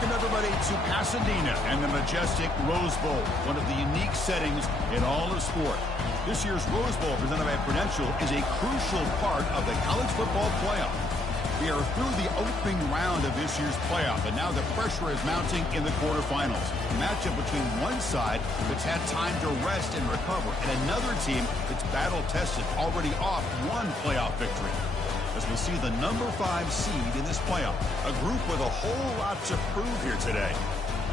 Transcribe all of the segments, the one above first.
Welcome, everybody, to Pasadena and the majestic Rose Bowl, one of the unique settings in all of sport. This year's Rose Bowl, presented by Prudential, is a crucial part of the college football playoff. We are through the opening round of this year's playoff, and now the pressure is mounting in the quarterfinals. A matchup between one side that's had time to rest and recover, and another team that's battle-tested, already off one playoff victory. As we'll see the number 5 seed in this playoff, a group with a whole lot to prove here today.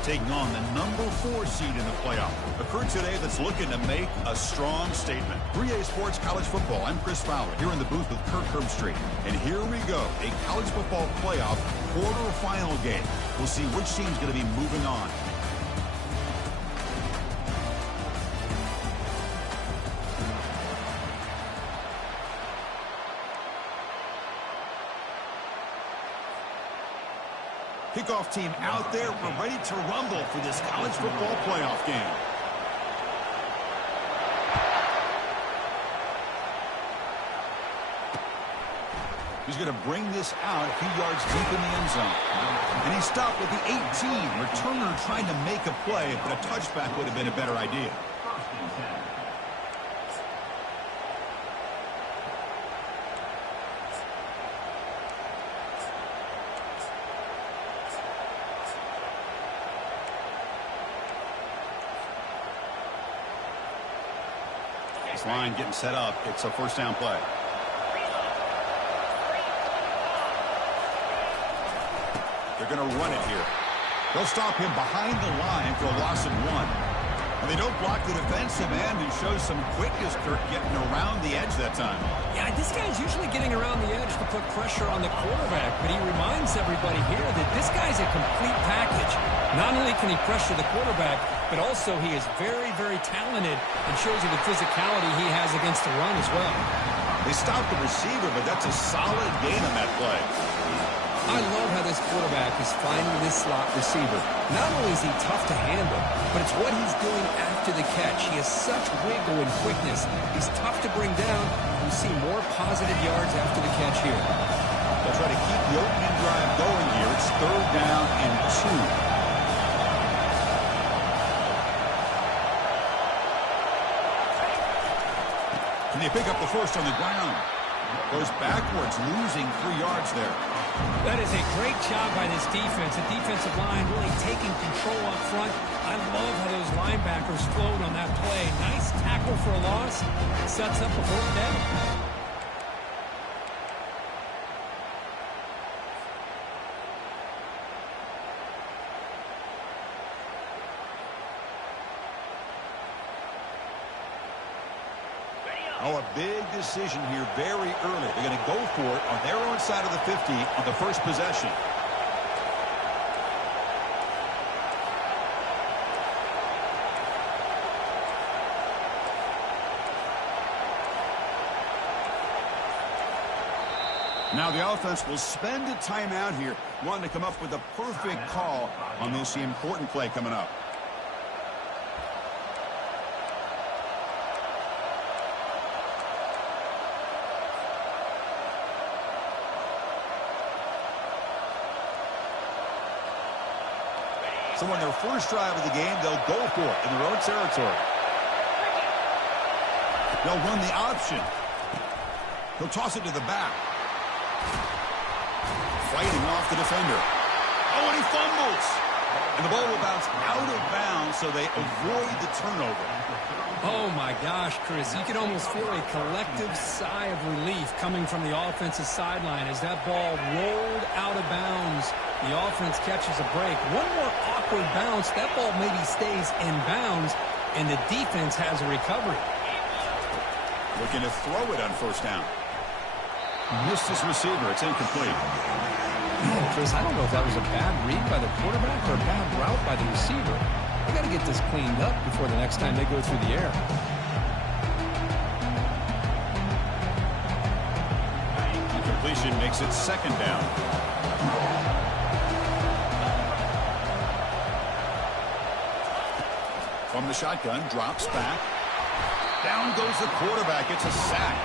Taking on the number 4 seed in the playoff, a crew today that's looking to make a strong statement. 3A Sports College Football, I'm Chris Fowler, here in the booth with Kirk Herbstreit. And here we go, a college football playoff quarterfinal game. We'll see which team's going to be moving on. Kickoff team out there. We're ready to rumble for this college football playoff game. He's going to bring this out a few yards deep in the end zone. And he stopped with the 18. Returner trying to make a play, but a touchback would have been a better idea. This line getting set up. It's a first down play. They're going to run it here. They'll stop him behind the line for a loss of 1. And they don't block the defensive end and show some quickness, Kirk, getting around the edge that time. Yeah, this guy's usually getting around the edge to put pressure on the quarterback, but he reminds everybody here that this guy's a complete package. Not only can he pressure the quarterback, but also he is very, very talented and shows you the physicality he has against the run as well. They stopped the receiver, but that's a solid gain on that play. I love how this quarterback is finding this slot receiver. Not only is he tough to handle, but it's what he's doing after the catch. He has such wiggle and quickness. He's tough to bring down. You see more positive yards after the catch here. They'll try to keep the opening drive going here. It's 3rd down and 2. And they pick up the first on the ground. Goes backwards, losing 3 yards there. That is a great job by this defense. The defensive line really taking control up front. I love how those linebackers flowed on that play. Nice tackle for a loss. Sets up a 4th down. Oh, a big decision here very early. They're going to go for it on their own side of the 50 on the first possession. Now the offense will spend a timeout here, wanting to come up with a perfect call on this important play coming up. So on their first drive of the game, they'll go for it in their own territory. They'll run the option. He'll toss it to the back. Fighting off the defender. Oh, and he fumbles. And the ball will bounce out of bounds, so they avoid the turnover. Oh, my gosh, Chris. You can almost feel a collective sigh of relief coming from the offensive sideline as that ball rolled out of bounds. The offense catches a break. One more awkward bounce. That ball maybe stays in bounds, and the defense has a recovery. Looking to throw it on first down. Missed his receiver. It's incomplete. Man, Chris, I don't know if that was a bad read by the quarterback or a bad route by the receiver. They got to get this cleaned up before the next time they go through the air. Incompletion makes it 2nd down. From the shotgun, drops back. Down goes the quarterback. It's a sack.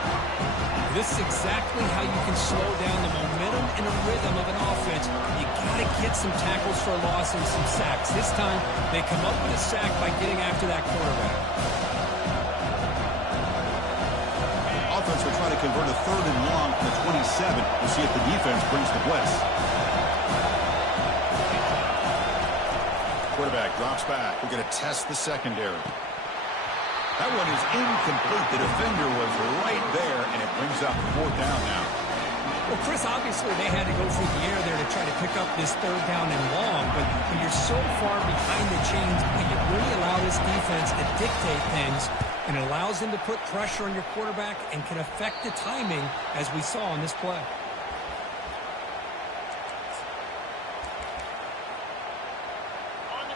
This is exactly how you can slow down the momentum and the rhythm of an offense. You got to get some tackles for loss and some sacks. This time, they come up with a sack by getting after that quarterback. Offense will try to convert a 3rd and long from the 27. We'll see if the defense brings the blitz. Quarterback drops back. We're going to test the secondary. That one is incomplete. The defender was right there, and it brings up 4th down now. Well, Chris, obviously they had to go through the air there to try to pick up this 3rd down and long, but when you're so far behind the chains, you really allow this defense to dictate things, and it allows them to put pressure on your quarterback and can affect the timing, as we saw on this play.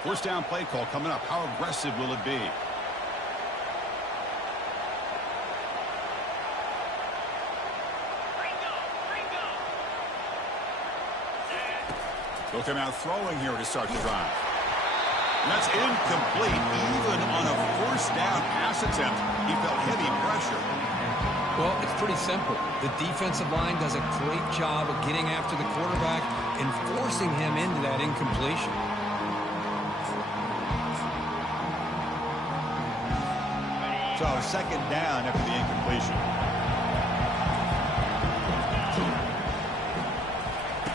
First down play call coming up. How aggressive will it be? They'll come out throwing here to start the drive. And that's incomplete. Even on a 1st down pass attempt, he felt heavy pressure. Well, it's pretty simple. The defensive line does a great job of getting after the quarterback and forcing him into that incompletion. So 2nd down after the incompletion.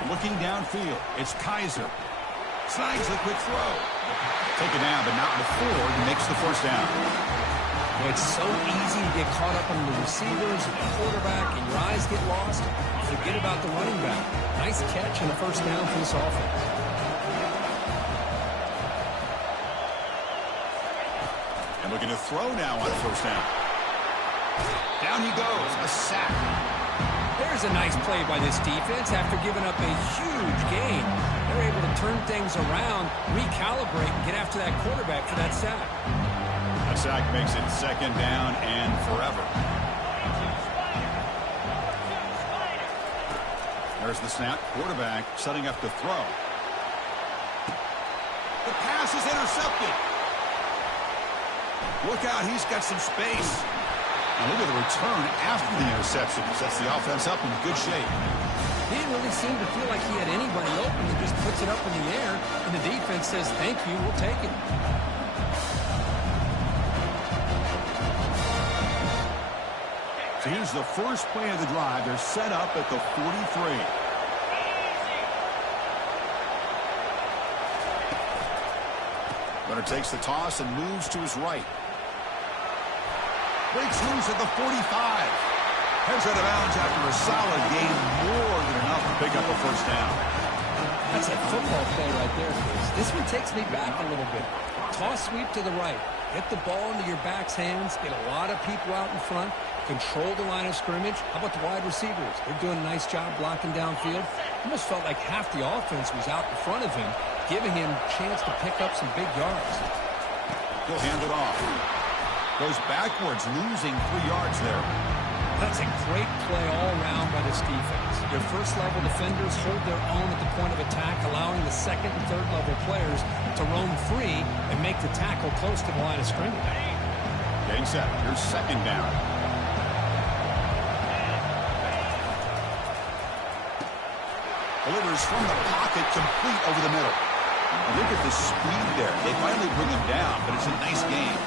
Looking downfield, it's Kaiser. Slides a quick throw. Taken down, but not before he makes the 1st down. It's so easy to get caught up on the receivers and the quarterback, and your eyes get lost. Forget about the running back. Nice catch and a 1st down for this offense. And looking to throw now on 1st down. Down he goes, a sack. There's a nice play by this defense after giving up a huge gain. They're able to turn things around, recalibrate, and get after that quarterback for that sack. A sack makes it 2nd down and forever. There's the snap. Quarterback setting up to throw. The pass is intercepted. Look out, he's got some space. And look at the return after the interception. Sets the offense up in good shape. He didn't really seem to feel like he had anybody open. He just puts it up in the air, and the defense says, thank you, we'll take it. So here's the first play of the drive. They're set up at the 43. Runner takes the toss and moves to his right. Breaks loose at the 45. Heads out of bounds after a solid gain, more than enough to pick up a 1st down. That's a football play right there, Chris. This one takes me back a little bit. Toss sweep to the right. Get the ball into your back's hands. Get a lot of people out in front. Control the line of scrimmage. How about the wide receivers? They're doing a nice job blocking downfield. Almost felt like half the offense was out in front of him, giving him a chance to pick up some big yards. He'll hand it off. Goes backwards, losing 3 yards there. That's a great play all around by this defense. Your first-level defenders hold their own at the point of attack, allowing the 2nd and 3rd-level players to roam free and make the tackle close to the line of scrimmage. Getting set. Here's 2nd down. Delivers from the pocket, complete over the middle. And look at the speed there. They finally bring him down, but it's a nice game.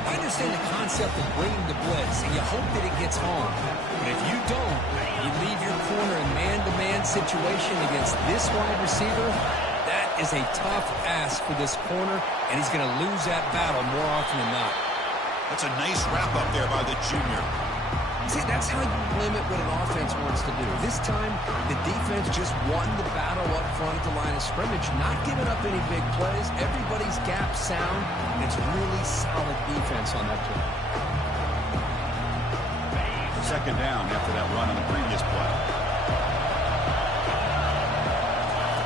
I understand the concept of bringing the blitz, and you hope that it gets home. But if you don't, you leave your corner in man-to-man situation against this wide receiver. That is a tough ask for this corner, and he's going to lose that battle more often than not. That's a nice wrap-up there by the junior. See, that's how you limit what an offense wants to do. This time, the defense just won the battle up front at the line of scrimmage, not giving up any big plays. Everybody's gap sound. It's really solid defense on that play. 2nd down after that run on the previous play.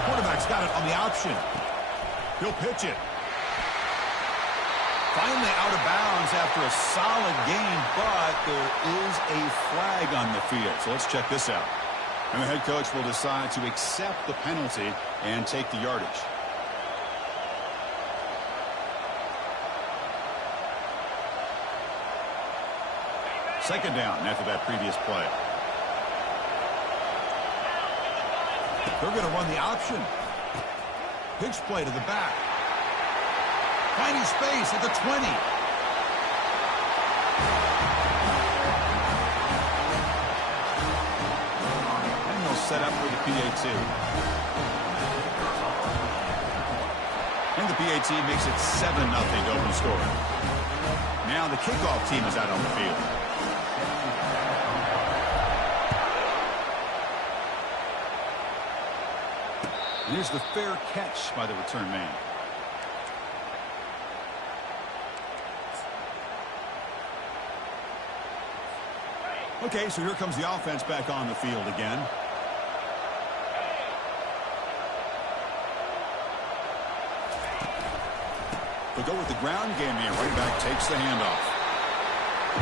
Quarterback's got it on the option. He'll pitch it. Finally out of bounds after a solid game, but there is a flag on the field. So let's check this out. And the head coach will decide to accept the penalty and take the yardage. Second down after that previous play. They're going to run the option. Pitch play to the back. Finding space at the 20. And they'll set up for the PAT. And the PAT makes it 7-0 open score. Now the kickoff team is out on the field. Here's the fair catch by the return man. Okay, so here comes the offense back on the field again. We'll go with the ground game here. Running back takes the handoff.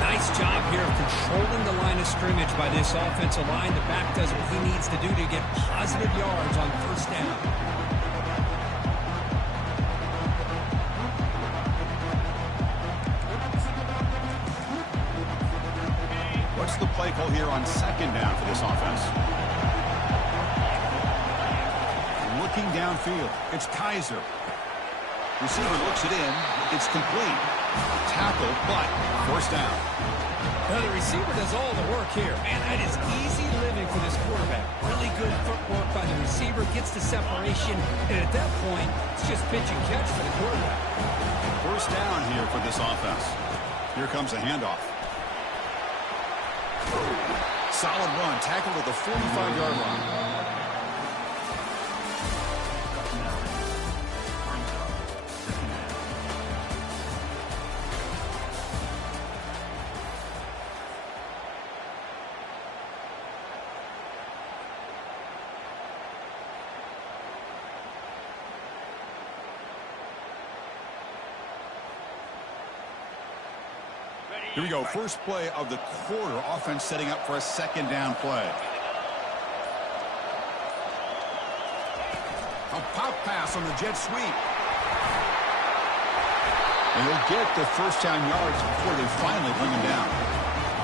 Nice job here of controlling the line of scrimmage by this offensive line. The back does what he needs to do to get positive yards on first down. What's the play call here on second down for this offense? Looking downfield. It's Kaiser. Receiver looks it in. It's complete. Tackle, but first down. Well, the receiver does all the work here. Man, that is easy living for this quarterback. Really good footwork by the receiver. Gets the separation. And at that point, it's just pitch and catch for the quarterback. First down here for this offense. Here comes a handoff. Solid run. Tackled at the 45-yard line. Here we go. First play of the quarter. Offense setting up for a second down play. A pop pass on the jet sweep. And he'll get the first down yards before they finally bring him down.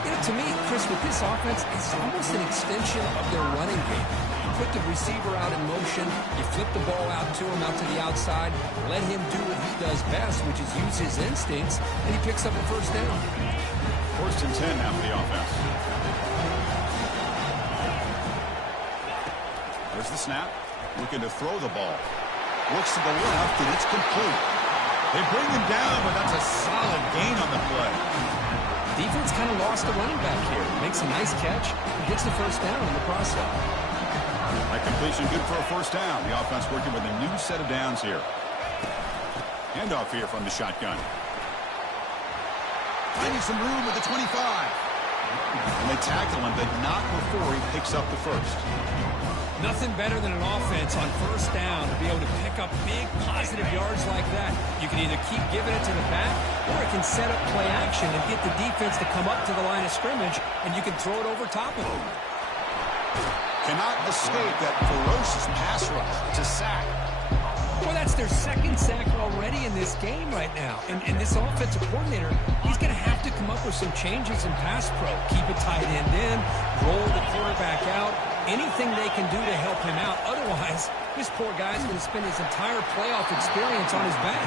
You know, to me, Chris, with this offense, it's almost an extension of their running game. You put the receiver out in motion, you flip the ball out to him, out to the outside, let him do what he does best, which is use his instincts, and he picks up a first down. First and 10 now for the offense. There's the snap. Looking to throw the ball. Looks to the left, and it's complete. They bring him down, but that's a solid gain on the play. Defense kind of lost the running back here. Makes a nice catch. Gets the first down in the process. That completion good for a first down. The offense working with a new set of downs here. Handoff here from the shotgun. Finding some room at the 25. And they tackle him, but not before he picks up the first. Nothing better than an offense on first down to be able to pick up big positive yards like that. You can either keep giving it to the back, or it can set up play action and get the defense to come up to the line of scrimmage, and you can throw it over top of them. Cannot escape that ferocious pass rush. It's a sack. Well, that's their second sack already in this game right now. And this offensive coordinator, he's going to have to come up with some changes in pass pro. Keep a tight end in, roll the quarterback out, anything they can do to help him out. Otherwise, this poor guy's going to spend his entire playoff experience on his back.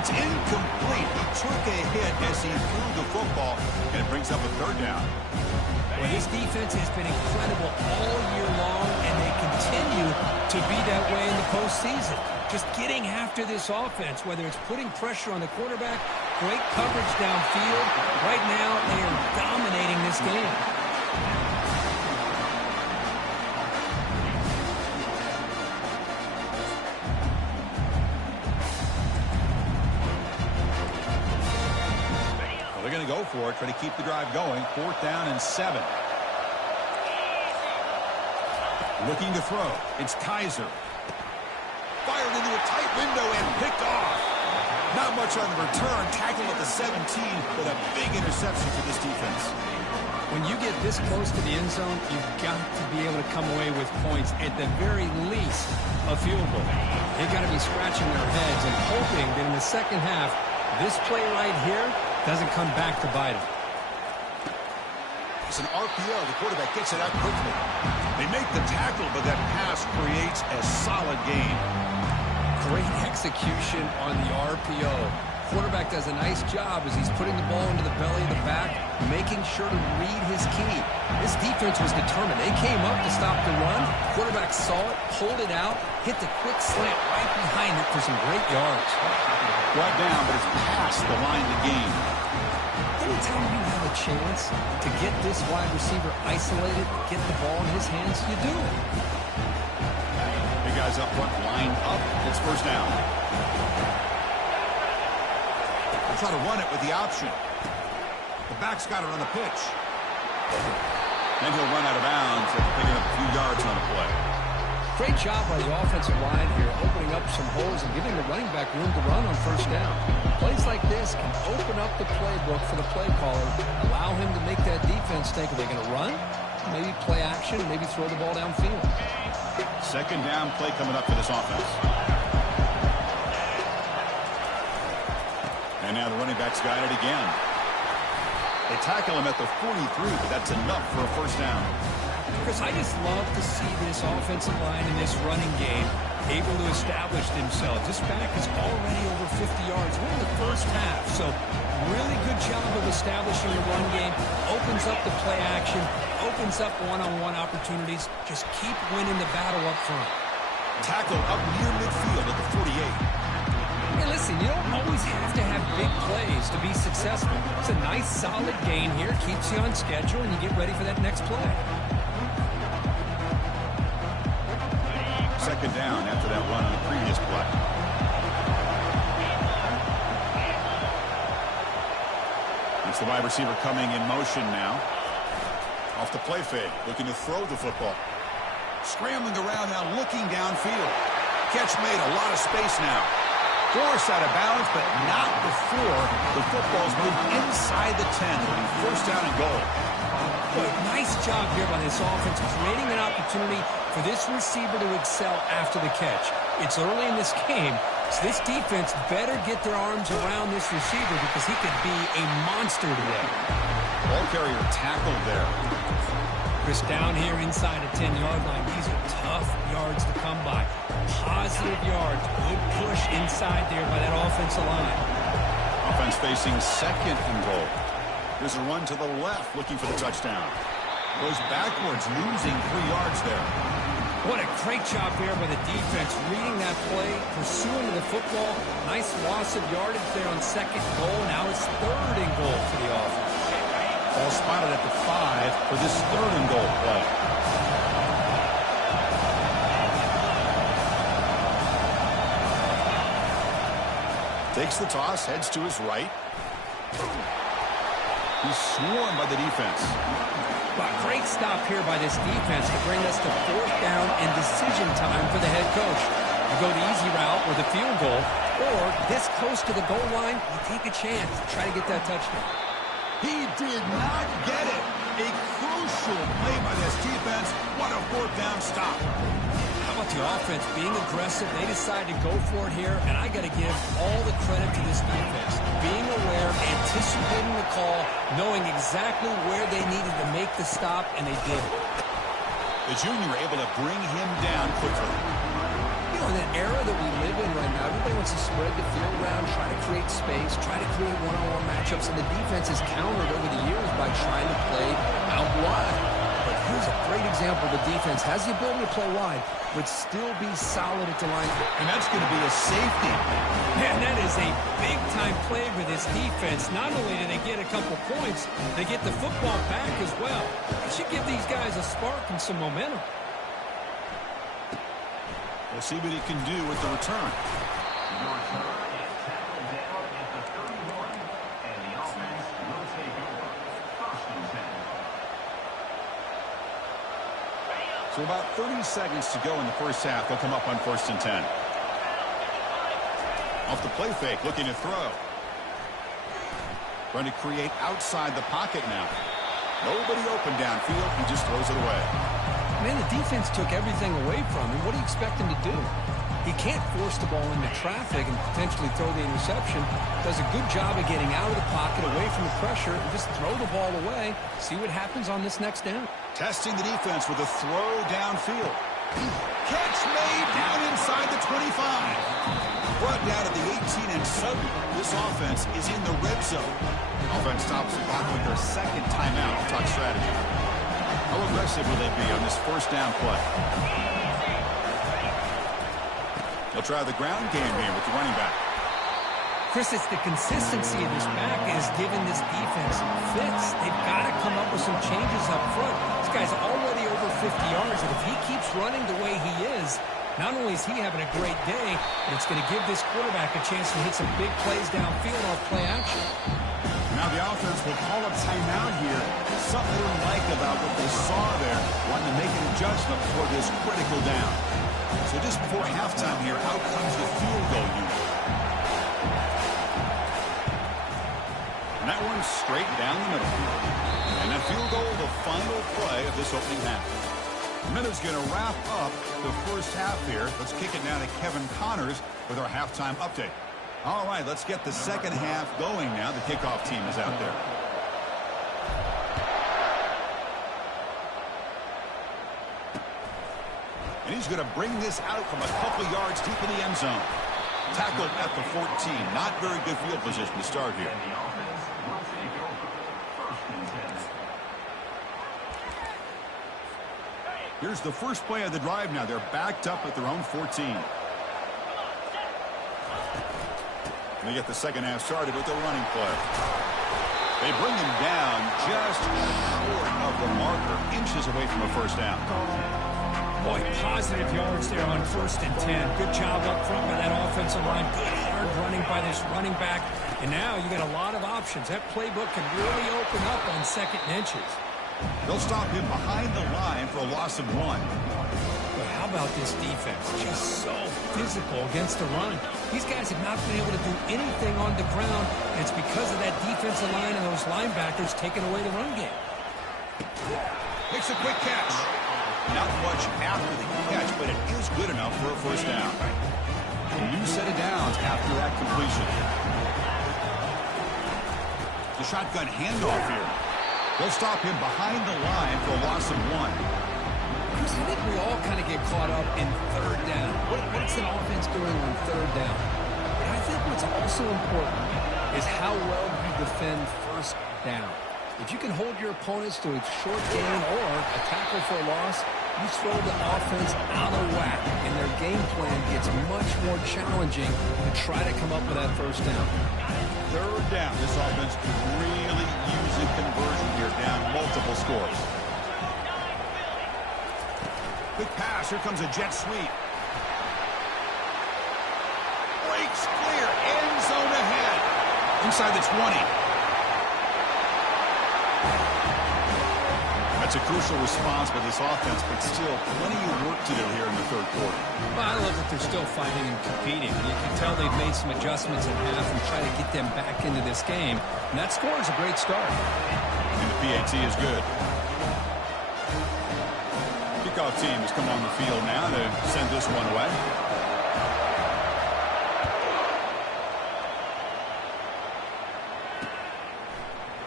It's incomplete. He took a hit as he threw the football, and it brings up a third down. Well, this defense has been incredible all year long, and they continue to be that way in the postseason. Just getting after this offense, whether it's putting pressure on the quarterback, great coverage downfield. Right now, they are dominating this game. Well, they're going to go for it, try to keep the drive going. 4th down and 7. Looking to throw. It's Kaiser. Fired into a tight window and picked off. Not much on the return. Tackled at the 17, but a big interception for this defense. When you get this close to the end zone, you've got to be able to come away with points, at the very least, a field goal. They've got to be scratching their heads and hoping that in the second half, this play right here doesn't come back to bite them. It's an RPO. The quarterback gets it out quickly. They make the tackle, but that pass creates a solid gain. Great execution on the RPO. Quarterback does a nice job as he's putting the ball into the belly of the back, making sure to read his key. This defense was determined. They came up to stop the run. Quarterback saw it, pulled it out, hit the quick slant right behind it for some great yards. Brought down, but it's past the line to gain. Anytime you have a chance to get this wide receiver isolated, get the ball in his hands, you do it. Big guys up front, line up. It's first down. They'll try to run it with the option. The back's got it on the pitch. Then he'll run out of bounds after picking up a few yards on the play. Great job by the offensive line here, opening up some holes and giving the running back room to run on first down. Plays like this can open up the playbook for the play caller, allow him to make that defense think, are they going to run? Maybe play action, maybe throw the ball downfield. Second down play coming up for this offense. And now the running back's got it again. They tackle him at the 43, but that's enough for a first down. Chris, I just love to see this offensive line in this running game able to establish themselves. This back is already over 50 yards. We're in the first half, so really good job of establishing the run game. Opens up the play action, opens up one-on-one opportunities. Just keep winning the battle up front. Tackle up near midfield at the 48. Hey, listen, you don't always have to have big plays to be successful. It's a nice, solid gain here. Keeps you on schedule, and you get ready for that next play. Second down after that run on the previous play. It's the wide receiver coming in motion now. Off the play fake, looking to throw the football. Scrambling around now, looking downfield. Catch made, a lot of space now. Forced out of bounds, but not before the football's moved inside the 10. It'll be first down and goal. Boy, nice job here by this offense, creating an opportunity for this receiver to excel after the catch. It's early in this game, so this defense better get their arms around this receiver because he could be a monster today. Ball carrier tackled there. Chris, down here inside a 10-yard line. These are tough yards to come by. Positive yards. Good push inside there by that offensive line. Offense facing second and goal. There's a run to the left looking for the touchdown. Goes backwards, losing 3 yards there. What a great job here by the defense. Reading that play, pursuing the football. Nice loss of yardage there on second goal. Now it's third and goal for the offense. Ball spotted at the 5 for this third and goal play. Takes the toss, heads to his right. He's swarmed by the defense. Well, great stop here by this defense to bring us to fourth down and decision time for the head coach. You go the easy route with a field goal, or this close to the goal line, you take a chance to try to get that touchdown. He did not get it. A crucial play by this defense. What a fourth down stop. How about the offense being aggressive? They decide to go for it here, and I got to give all the credit to this defense. Being aware, anticipating the call, knowing exactly where they needed to make the stop, and they did it. The junior able to bring him down quickly. You know, in that era that we live in right now, everybody wants to spread the field around, try to create space, try to create one-on-one matchups, and the defense has countered over the years by trying to play out wide. But here's a great example. The defense has the ability to play wide, but still be solid at the line. And that's going to be a safety. Man, that is a big-time play for this defense. Not only do they get a couple points, they get the football back as well. It should give these guys a spark and some momentum. We'll see what he can do with the return. So about 30 seconds to go in the first half. They'll come up on 1st and 10. Off the play fake, looking to throw. Trying to create outside the pocket now. Nobody open downfield. He just throws it away. Man, the defense took everything away from him. What do you expect him to do? He can't force the ball into traffic and potentially throw the interception. Does a good job of getting out of the pocket, away from the pressure, and just throw the ball away. See what happens on this next down. Testing the defense with a throw downfield. Catch made down inside the 25. Brought down to the 18, and suddenly this offense is in the red zone. Offense stops the clock with their second timeout. Talk strategy. How aggressive will they be on this first down play? They'll try the ground game here with the running back. Chris, it's the consistency of this back is giving this defense fits. They've got to come up with some changes up front. This guy's already over 50 yards, and if he keeps running the way he is, not only is he having a great day, but it's going to give this quarterback a chance to hit some big plays downfield off play action. Now the offense will call a timeout here. Something they don't like about what they saw there. Wanting to make an adjustment for this critical down. So just before halftime here, out comes the field goal unit. And that one's straight down the middle. And that field goal, the final play of this opening half. Miller's going to wrap up the first half here. Let's kick it now to Kevin Connors with our halftime update. All right, let's get the second half going now. The kickoff team is out there. And he's going to bring this out from a couple yards deep in the end zone. Tackled at the 14. Not very good field position to start here. Here's the first play of the drive now. They're backed up at their own 14. And they get the second half started with a running play. They bring him down just short of the marker, inches away from a first down. Boy, positive yards there on 1st and 10. Good job up front by that offensive line. Good hard running by this running back. And now you got a lot of options. That playbook can really open up on 2nd and inches. They'll stop him behind the line for a loss of 1. But how about this defense? Just so physical against the run. These guys have not been able to do anything on the ground, and it's because of that defensive line and those linebackers taking away the run game. Makes a quick catch. Not much after the catch, but it is good enough for a first down. A new set of downs after that completion. The shotgun handoff here. They'll stop him behind the line for a loss of 1. Chris, I think we all kind of get caught up in 3rd down. What's an offense doing on 3rd down? But I think what's also important is how well you defend 1st down. If you can hold your opponents to a short gain or a tackle for a loss, you throw the offense out of whack, and their game plan gets much more challenging to try to come up with that first down. 3rd down. This offense could really use a conversion here, down multiple scores. Quick pass. Here comes a jet sweep. Breaks clear. End zone ahead. Inside the 20. That's a crucial response by this offense, but still plenty of work to do here in the 3rd quarter. Well, I love that they're still fighting and competing. You can tell they've made some adjustments in half and try to get them back into this game. And that score is a great start. And the PAT is good. Kickoff team has come on the field now to send this one away.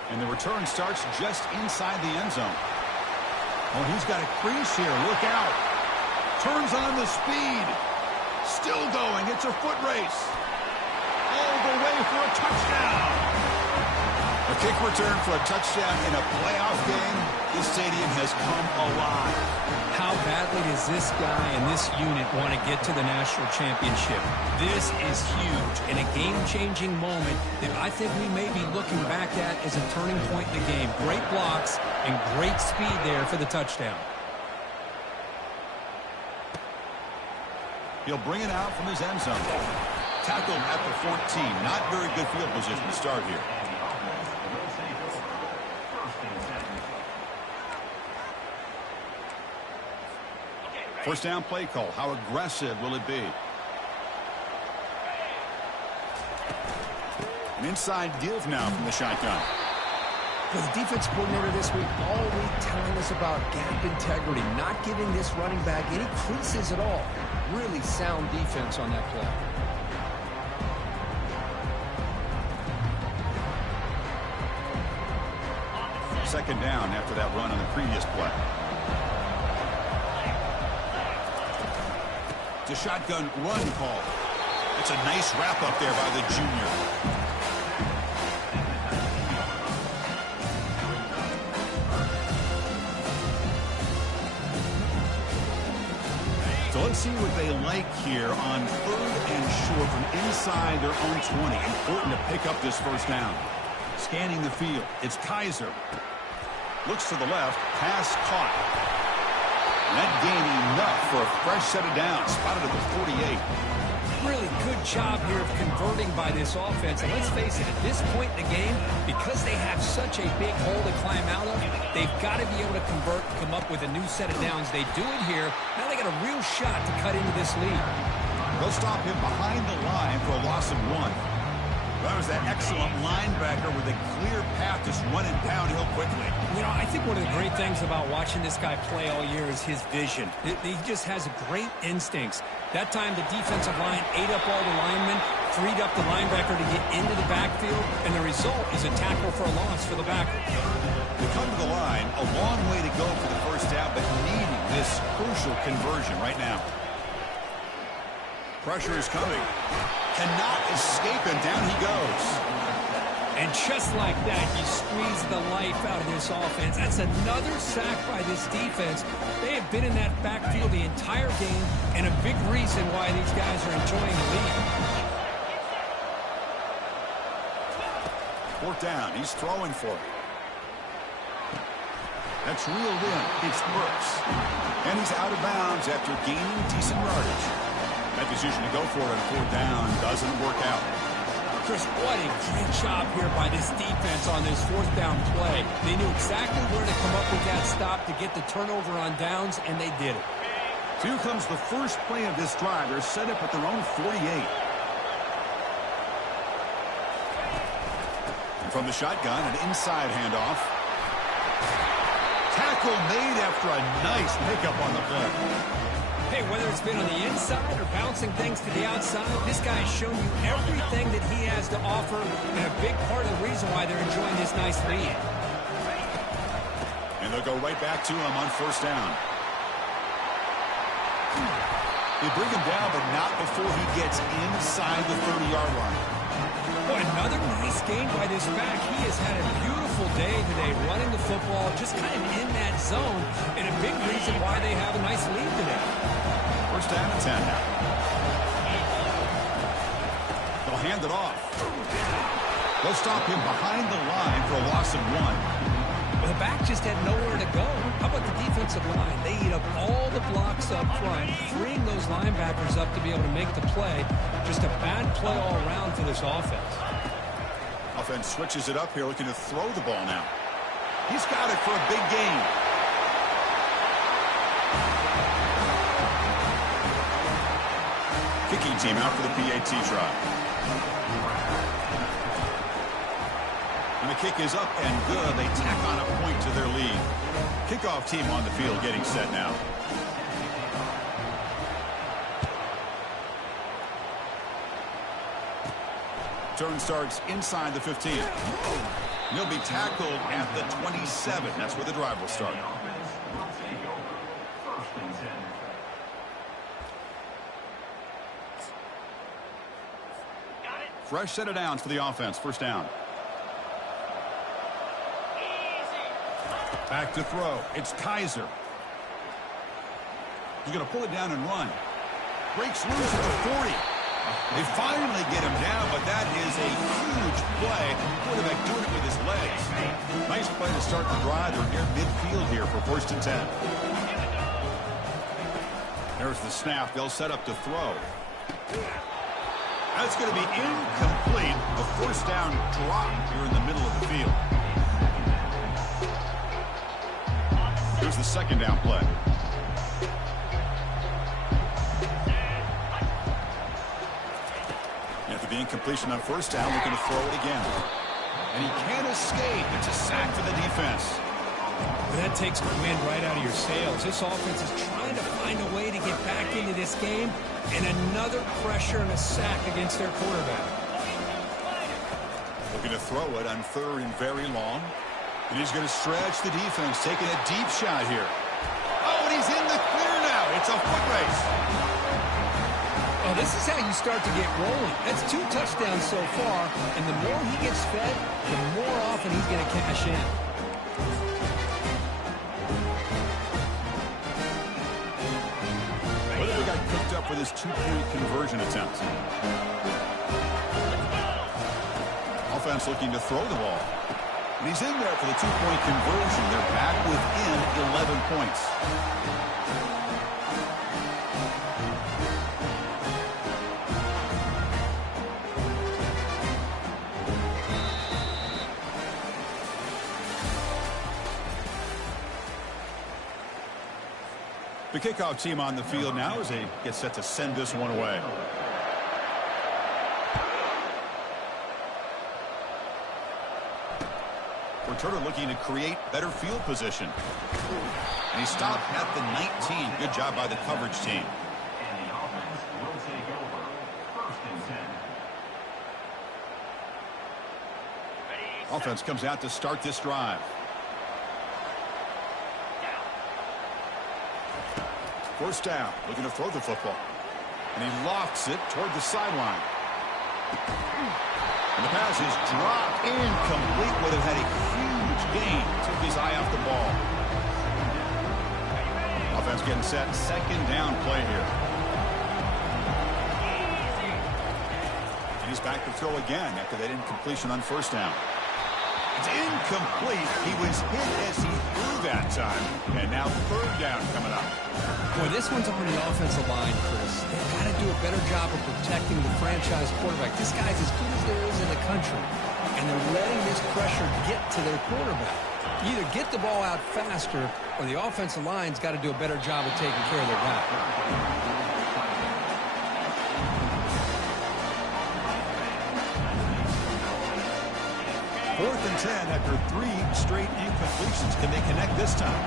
And the return starts just inside the end zone. Oh, he's got a crease here. Look out. Turns on the speed. Still going. It's a foot race. All the way for a touchdown. A kick return for a touchdown in a playoff game. This stadium has come alive. How badly does this guy and this unit want to get to the national championship? This is huge and a game-changing moment that I think we may be looking back at as a turning point in the game. Great blocks and great speed there for the touchdown. He'll bring it out from his end zone. Tackled at the 14. Not very good field position to start here. First down play call. How aggressive will it be? An inside give now from the shotgun. Well, the defense coordinator this week all week telling us about gap integrity, not giving this running back any creases at all. Really sound defense on that play. Second down after that run on the previous play. It's a shotgun run call. It's a nice wrap up there by the junior. So let's see what they like here on 3rd and short from inside their own 20. Important to pick up this first down. Scanning the field. It's Kaiser. Looks to the left. Pass caught. And that gained enough for a fresh set of downs. Spotted at the 48. Really good job here of converting by this offense. And let's face it, at this point in the game, because they have such a big hole to climb out of, they've got to be able to convert and come up with a new set of downs. They do it here. Now they got a real shot to cut into this lead. They'll stop him behind the line for a loss of 1. That was that excellent linebacker with a clear path just running downhill quickly. You know, I think one of the great things about watching this guy play all year is his vision. He just has great instincts. That time the defensive line ate up all the linemen, freed up the linebacker to get into the backfield, and the result is a tackle for a loss for the backer. They come to the line, a long way to go for the first down, but needing this crucial conversion right now. Pressure is coming. Cannot escape him. Down he goes. And just like that, you squeeze the life out of this offense. That's another sack by this defense. They have been in that backfield the entire game, and a big reason why these guys are enjoying the lead. 4th down. He's throwing for it. That's reeled in. It's Brooks. And he's out of bounds after gaining decent yardage. That decision to go for it on 4th down doesn't work out. Chris, what a great job here by this defense on this 4th down play. They knew exactly where to come up with that stop to get the turnover on downs, and they did it. So here comes the first play of this drive. They're set up at their own 48. And from the shotgun, an inside handoff. Tackle made after a nice pickup on the play. Hey, whether it's been on the inside or bouncing things to the outside, this guy's shown you everything that he has to offer, and a big part of the reason why they're enjoying this nice lead. And they'll go right back to him on 1st down. They bring him down, but not before he gets inside the 30-yard line. Boy, another nice game by this back. He has had a beautiful day today running the football, just kind of in that zone, and a big reason why they have a nice lead today. 1st down and 10 now. They'll hand it off. They'll stop him behind the line for a loss of 1. Well, the back just had nowhere to go. How about the defensive line? They eat up all the blocks up front, freeing those linebackers up to be able to make the play. Just a bad play all around for this offense. Offense switches it up here, looking to throw the ball now. He's got it for a big gain. Kicking team out for the PAT try. And the kick is up and good. They tack on a point to their lead. Kickoff team on the field getting set now. Turn starts inside the 15. He'll be tackled at the 27. That's where the drive will start. Fresh set of downs for the offense. 1st down. Back to throw. It's Kaiser. He's going to pull it down and run. Breaks loose at the 40. They finally get him down, but that is a huge play. Quarterback doing it with his legs. Nice play to start the drive. They're near midfield here for 1st and 10. There's the snap. They'll set up to throw. That's going to be incomplete. A 1st down drop here in the middle of the field. Here's the 2nd down play. After the incompletion on 1st down, looking to throw it again. And he can't escape. It's a sack for the defense. Well, that takes the wind right out of your sails. This offense is trying to find a way to get back into this game, and another pressure and a sack against their quarterback. Looking to throw it on 3rd and very long. And he's going to stretch the defense, taking a deep shot here. Oh, and he's in the clear now. It's a foot race. Oh, this is how you start to get rolling. That's 2 touchdowns so far, and the more he gets fed, the more often he's going to cash in. What have we got cooked up for this 2-point conversion attempt? Offense looking to throw the ball. And he's in there for the 2-point conversion. They're back within 11 points. The kickoff team on the field now as they get set to send this one away. Returner looking to create better field position. And he stopped at the 19. Good job by the coverage team. And the offense will take over. 1st and 10. Offense comes out to start this drive. First down, looking to throw the football. And he lofts it toward the sideline. And the pass is dropped incomplete. Would have had a huge gain. Took his eye off the ball. Offense getting set. 2nd down play here. And he's back to throw again after that incompletion on 1st down. It's incomplete. He was hit as he threw that time. And now 3rd down coming up. Boy, this one's on the offensive line, Chris. They've got to do a better job of protecting the franchise quarterback. This guy's as good as there is in the country. And they're letting this pressure get to their quarterback. Either get the ball out faster, or the offensive line's got to do a better job of taking care of their guy. 4th and 10 after 3 straight incompletions. Can they connect this time?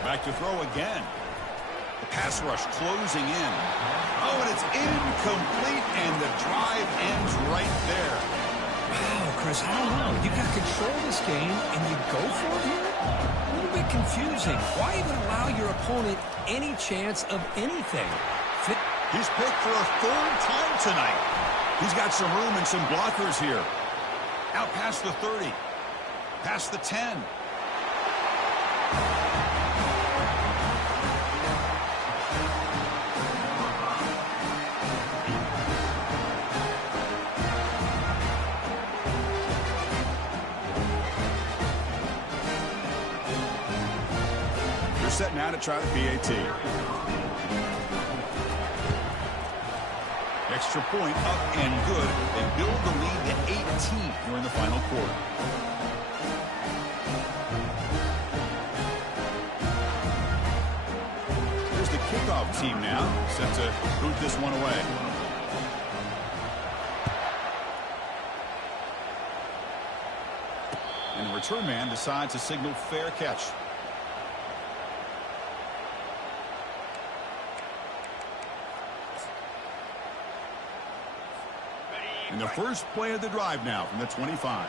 Back to throw again. The pass rush closing in. Oh, and it's incomplete, and the drive ends right there. Wow, Chris, I don't know. You got to control this game, and you go for it here? A little bit confusing. Why even allow your opponent any chance of anything? He's picked for a 3rd time tonight. He's got some room and some blockers here. Out past the 30. Past the 10. They're set now to try the PAT. Extra point up and good. They build the lead to 18 here in the final quarter. Here's the kickoff team now, set to boot this one away. And the return man decides to signal fair catch. And the first play of the drive now from the 25.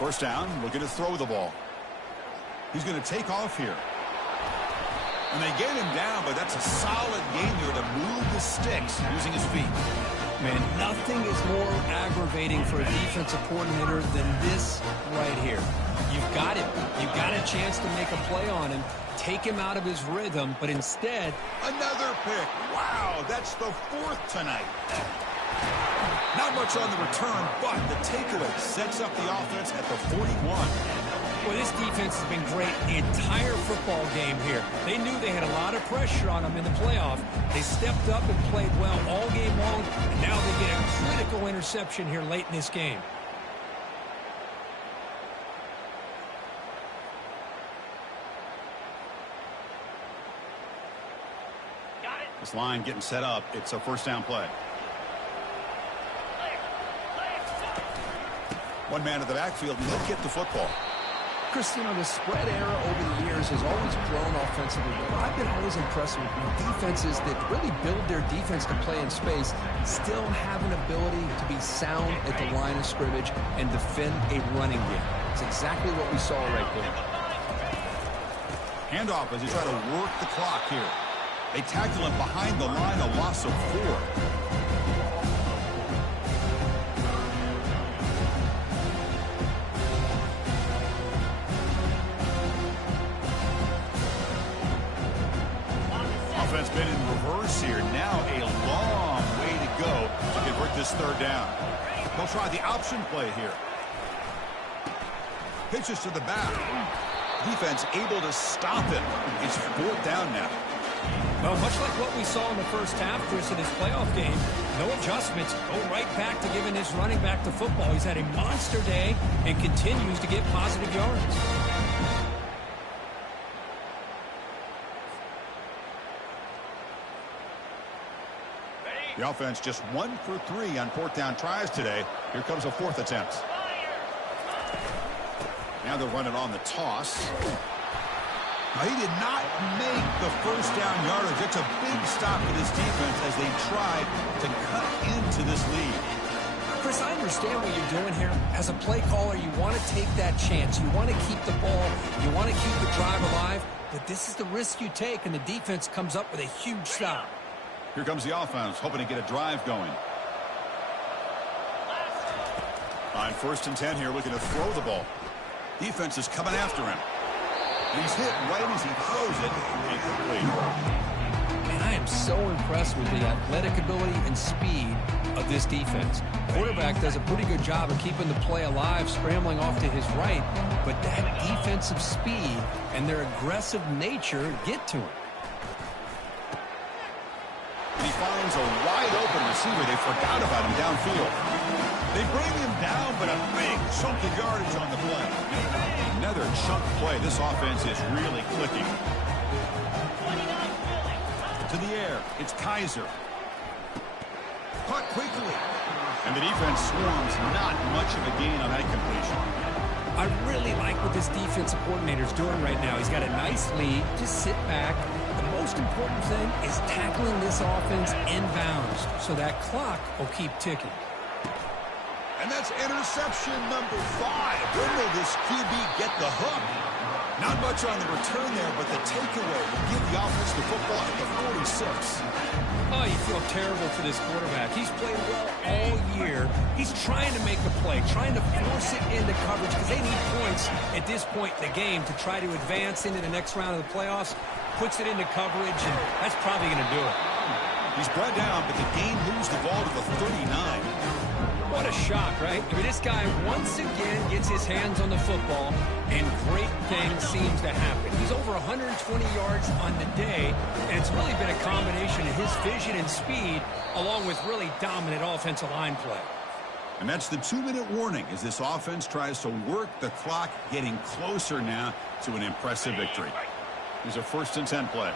First down, looking to throw the ball. He's going to take off here. And they get him down, but that's a solid gain there to move the sticks using his feet. Man, nothing is more aggravating for a defensive coordinator than this right here. You've got him. You've got a chance to make a play on him, take him out of his rhythm, but instead... Another pick. Wow, that's the 4th tonight. Not much on the return, but the takeaway sets up the offense at the 41. Well, this defense has been great the entire football game here. They knew they had a lot of pressure on them in the playoff. They stepped up and played well all game long, and now they get a critical interception here late in this game. This line getting set up. It's a first down play. One man in the backfield, and he'll get the football. Chris, you know, the spread era over the years has always grown offensively. But I've been always impressed with defenses that really build their defense to play in space, still have an ability to be sound at the line of scrimmage and defend a running game. It's exactly what we saw right there. Handoff as he try to work the clock here. They tackle him behind the line, a loss of 4. Offense been in reverse here. Now a long way to go to convert this third down. They'll try the option play here. Pitches to the back. Defense able to stop him. It's 4th down now. Well, much like what we saw in the first half, Chris, in his playoff game, no adjustments. Go right back to giving his running back the football. He's had a monster day and continues to get positive yards. The offense just 1 for 3 on 4th down tries today. Here comes a 4th attempt. Now they'll run it on the toss. Now, he did not make the first down yardage. It's a big stop for this defense as they try to cut into this lead. Chris, I understand what you're doing here. As a play caller, you want to take that chance. You want to keep the ball. You want to keep the drive alive. But this is the risk you take, and the defense comes up with a huge stop. Here comes the offense, hoping to get a drive going. On 1st and 10 here, looking to throw the ball. Defense is coming after him. And he's hit right as he throws it. Incomplete. And I am so impressed with the athletic ability and speed of this defense. Quarterback does a pretty good job of keeping the play alive, scrambling off to his right. But that defensive speed and their aggressive nature get to him. He finds a wide-open receiver. They forgot about him downfield. They bring him down, but a big chunk of yardage on the play. Another chunk play. This offense is really clicking. To the air. It's Kaiser. Caught quickly. And the defense swarms. Not much of a gain on that completion. I really like what this defensive coordinator is doing right now. He's got a nice lead. Just sit back. The most important thing is tackling this offense inbounds so that clock will keep ticking. And that's interception number 5. When will this QB get the hook? Not much on the return there, but the takeaway will give the offense the football at the 46. Oh, you feel terrible for this quarterback. He's played well all year. He's trying to make a play, trying to force it into coverage because they need points at this point in the game to try to advance into the next round of the playoffs. Puts it into coverage, and that's probably going to do it. He's brought down, but the game moves the ball to the 39. What a shock, right? I mean, this guy once again gets his hands on the football, and great things seem to happen. He's over 120 yards on the day, and it's really been a combination of his vision and speed, along with really dominant offensive line play. And that's the 2-minute warning as this offense tries to work the clock, getting closer now to an impressive victory. Here's a 1st and 10 play.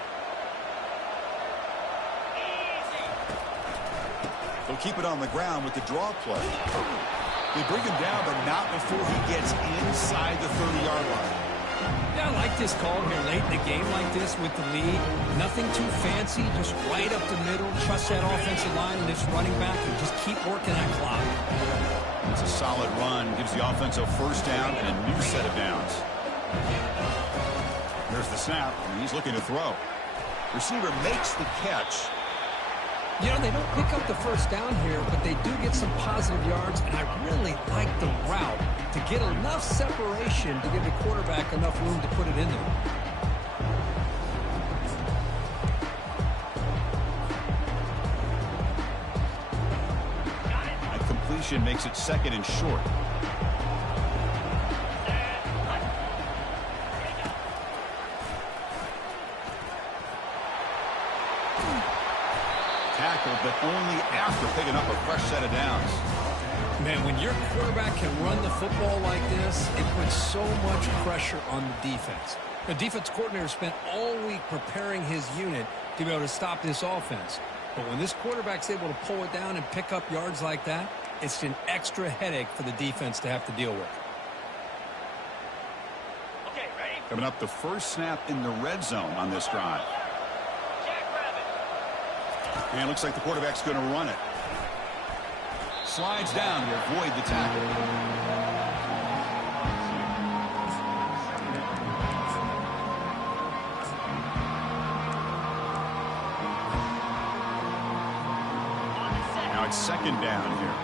They'll keep it on the ground with the draw play. They bring him down, but not before he gets inside the 30-yard line. Yeah, I like this call here late in the game like this with the lead. Nothing too fancy, just right up the middle. Trust that offensive line and this running back and just keep working that clock. It's a solid run. Gives the offense a 1st down and a new set of downs. There's the snap, and he's looking to throw. Receiver makes the catch. You know, they don't pick up the 1st down here, but they do get some positive yards, and I really like the route to get enough separation to give the quarterback enough room to put it in there. That completion makes it 2nd and short. Tackled, but only after picking up a fresh set of downs. Man, when your quarterback can run the football like this, it puts so much pressure on the defense. The defense coordinator spent all week preparing his unit to be able to stop this offense. But when this quarterback's able to pull it down and pick up yards like that, It's an extra headache for the defense to have to deal with. Okay, ready? Coming up, the first snap in the red zone on this drive. And it looks like the quarterback's going to run it. Slides down to avoid the tackle. Now it's second down here.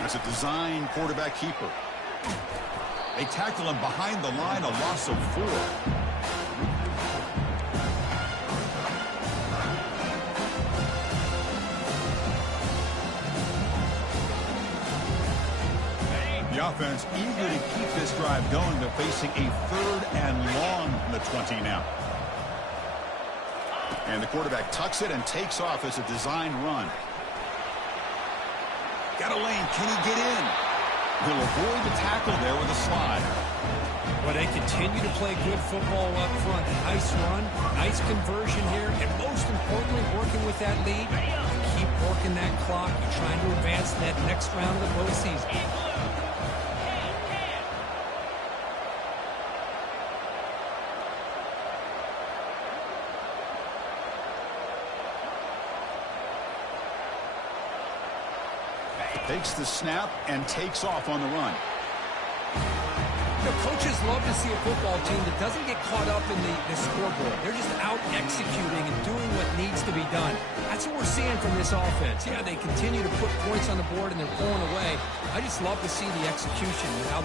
That's a design quarterback keeper. They tackle him behind the line, a loss of 4. The offense eager to keep this drive going. They're facing a 3rd and long from the 20 now. And the quarterback tucks it and takes off as a design run. Got a lane. Can he get in? He'll avoid the tackle there with a slide. Well, they continue to play good football up front. Nice run, nice conversion here, and most importantly, working with that lead. You keep working that clock. You're trying to advance to that next round of the postseason. Takes the snap and takes off on the run. You know, coaches love to see a football team that doesn't get caught up in the scoreboard. They're just out executing and doing what needs to be done. That's what we're seeing from this offense. Yeah, they continue to put points on the board and they're pulling away. I just love to see the execution and how they're